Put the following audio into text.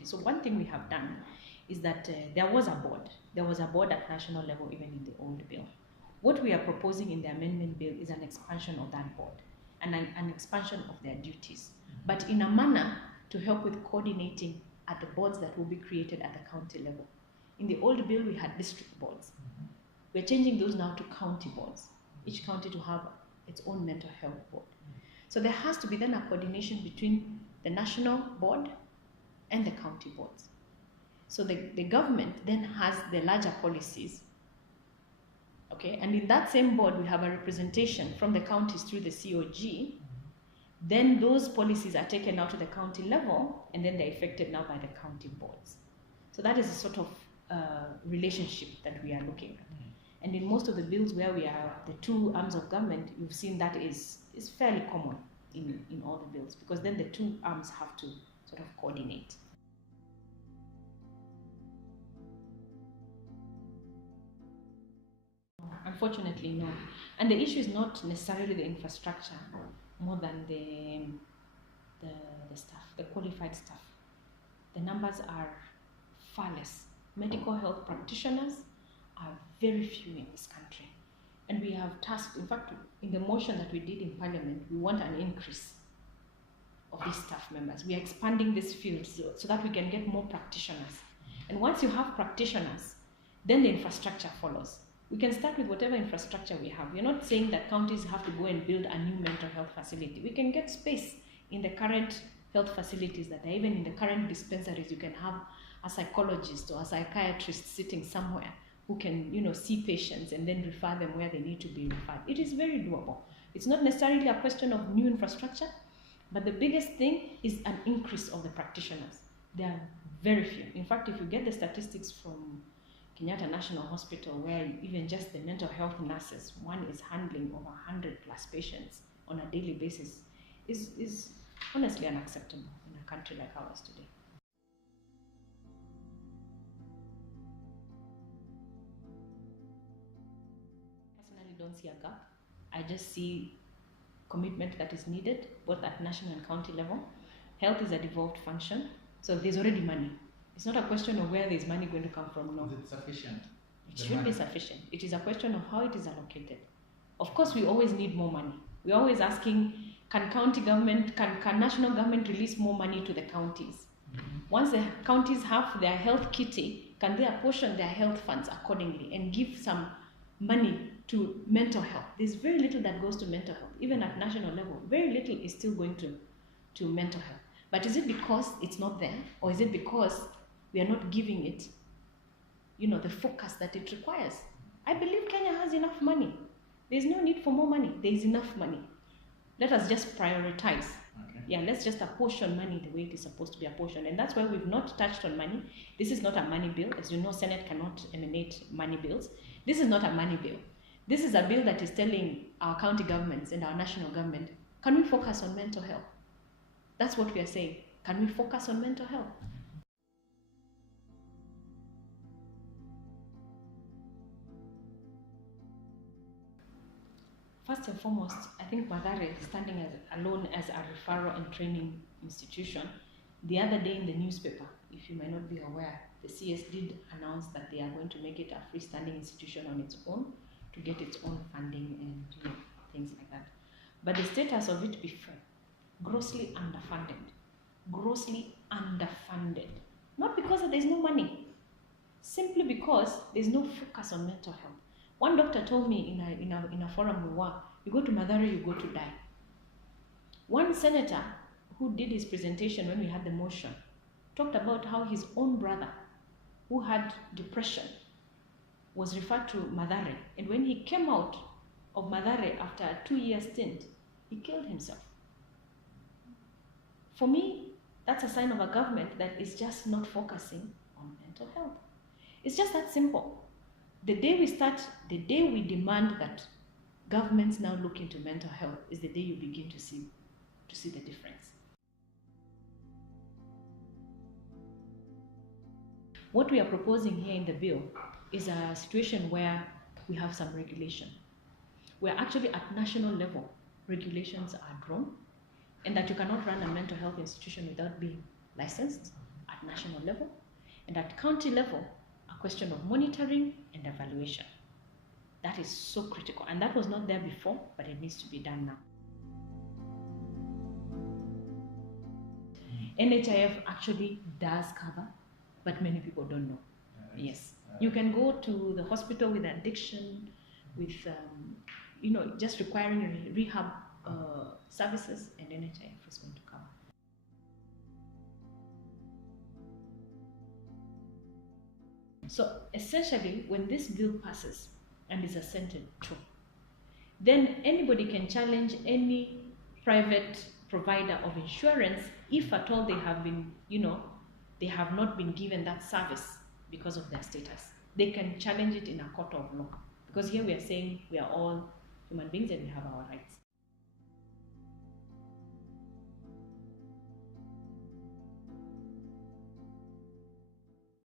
county. So one thing we have done is that there was a board. There was a board at national level even in the old bill. What we are proposing in the amendment bill is an expansion of that board and an expansion of their duties, but in a manner to help with coordinating at the boards that will be created at the county level. In the old bill, we had district boards. We're changing those now to county boards, each county to have its own mental health board. So there has to be then a coordination between the national board and the county boards. So the government then has the larger policies, okay, and in that same board we have a representation from the counties through the COG. Then those policies are taken out to the county level and then they're effected now by the county boards. So that is a sort of relationship that we are looking at. And in most of the bills where we are the two arms of government, you've seen that is fairly common in all the bills, because then the two arms have to sort of coordinate. Unfortunately, no. And the issue is not necessarily the infrastructure more than the staff, the qualified staff. The numbers are far less. Medical health practitioners are very few in this country. And we have tasked, in fact, in the motion that we did in Parliament, we want an increase of these staff members. We are expanding this field so that we can get more practitioners. And once you have practitioners, then the infrastructure follows. We can start with whatever infrastructure we have. We're not saying that counties have to go and build a new mental health facility. We can get space in the current health facilities that are even in the current dispensaries. You can have a psychologist or a psychiatrist sitting somewhere who can, see patients and then refer them where they need to be referred. It is very doable. It's not necessarily a question of new infrastructure, but the biggest thing is an increase of the practitioners. There are very few. In fact, if you get the statistics from Kenyatta National Hospital, where even just the mental health nurses, one is handling over 100+ patients on a daily basis, is honestly unacceptable in a country like ours today. Personally, don't see a gap. I just see commitment that is needed both at national and county level. Health is a devolved function, so there's already money. It's not a question of where there's money going to come from, no. Is it sufficient? It should be sufficient. It is a question of how it is allocated. Of course, we always need more money. We're always asking, can county government, can national government release more money to the counties? Once the counties have their health kitty, can they apportion their health funds accordingly and give some money to mental health? There's very little that goes to mental health. Even at national level, very little is still going to mental health. But is it because it's not there? Or is it because we are not giving it, the focus that it requires? I believe Kenya has enough money. There's no need for more money. There's enough money. Let us just prioritize. Okay. Yeah, let's just apportion money the way it is supposed to be apportioned. And that's why we've not touched on money. This is not a money bill. As you know, Senate cannot emanate money bills. This is not a money bill. This is a bill that is telling our county governments and our national government, can we focus on mental health? That's what we are saying. Can we focus on mental health? First and foremost, I think Mathare standing alone as a referral and training institution. The other day in the newspaper, if you might not be aware, the CS did announce that they are going to make it a freestanding institution on its own to get its own funding and things like that. But the status of it before, grossly underfunded. Grossly underfunded. Not because there's no money, simply because there's no focus on mental health. One doctor told me in a forum we were, you go to Mathare, you go to die. One senator who did his presentation when we had the motion talked about how his own brother, who had depression, was referred to Mathare. And when he came out of Mathare after a 2-year stint, he killed himself. For me, that's a sign of a government that is just not focusing on mental health. It's just that simple. The day we demand that governments now look into mental health is the day you begin to see the difference. What we are proposing here in the bill is a situation where we have some regulation, where actually at national level, regulations are drawn, and that you cannot run a mental health institution without being licensed. At at national level, and at county level, a question of monitoring and evaluation. That is so critical, and that was not there before, but it needs to be done now. NHIF actually does cover, but many people don't know. Yes, you can go to the hospital with addiction, with just requiring rehab services, and NHIF is going to cover. So essentially, when this bill passes and is assented to, then anybody can challenge any private provider of insurance if at all they have been, they have not been given that service because of their status. They can challenge it in a court of law, because here we are saying we are all human beings and we have our rights.